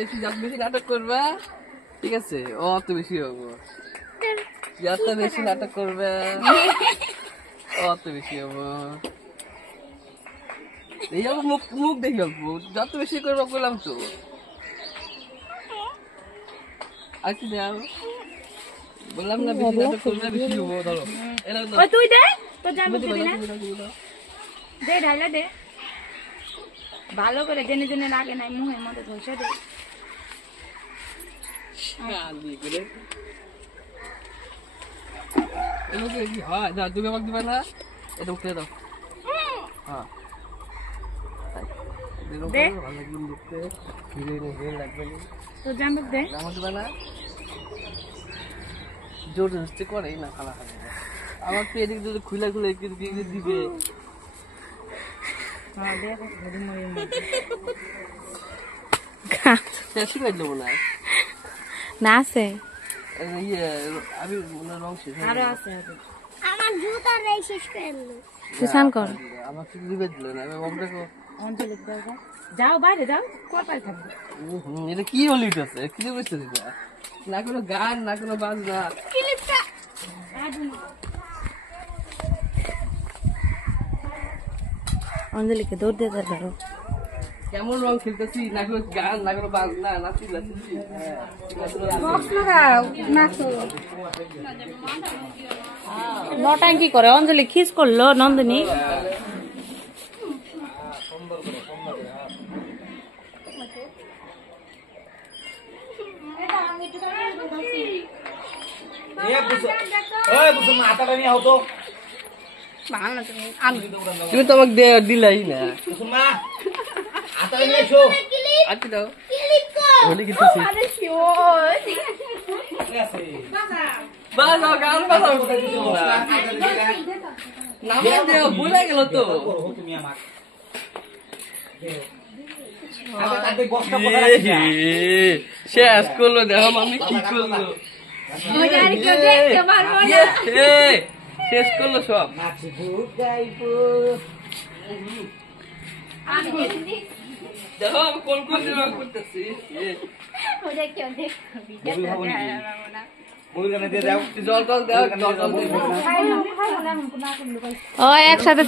বেশি নাটক করবা ঠিক আছে অত বেশি হবো যত বেশি নাটক করবে অত বেশি হবো এই মুখ মুখ দেখি অল্প যত বেশি করবো বললাম তো আর কি দেখ বললাম না বেশি নাটক করবে বেশি হবো ধরো ওই তুই দে তো জানো দিবি না দে ঢাইলা দে ভালো করে জেনে জেনে লাগে নাই মুহের মধ্যে ধরছে দে শালি করে এলোকে কি হয় যা তুমি আমাকে দিবা না এটা উঠে দাও হ্যাঁ দে ভালো লাগবে দেখতে হিরোইনের হেল লাগবে তো জানো দে আমার দিবা না জোর জোরতে করেই না খালা খাবে আমার তো এদিক যদি খুলে খুলে দিবে হ্যাঁ দে ঘড়ি মরে শেষ করে দেবো না না আছে ইয়ে আমি রং শেষ আরো আছে আমার জুতা রেই শেষ করে দিল সুসান কর আমার কিছু দিবে দিল না আমি ওটাকে অঞ্জলি দাও যাও বাইরে যাও কোথায় থাকবে এটা কি হলিউড আছে কি বুঝতে না কোনো গান না কোনো বাজনা ক্লিপটা অঞ্জলিকে দৌড় দিয়ে ধরো কেমন রং খেলতেছি না কোনো গান না কোনো বাজনা নাচি নটাঙ্কি করে অঞ্জলি খিস করলো নন্দিনী তুমি তো আমাকে দিলাই না আচ্ছা দাও বলি কিন্তু বাজাও গান বাজাও নাম দেও ভুলে গেল তো শেষ করলো দেখো আমি কি করলো শেষ করলো সব দেখো কোন কোন দিন করতেছি জল টল দেওয়া জল টল ও একসাথে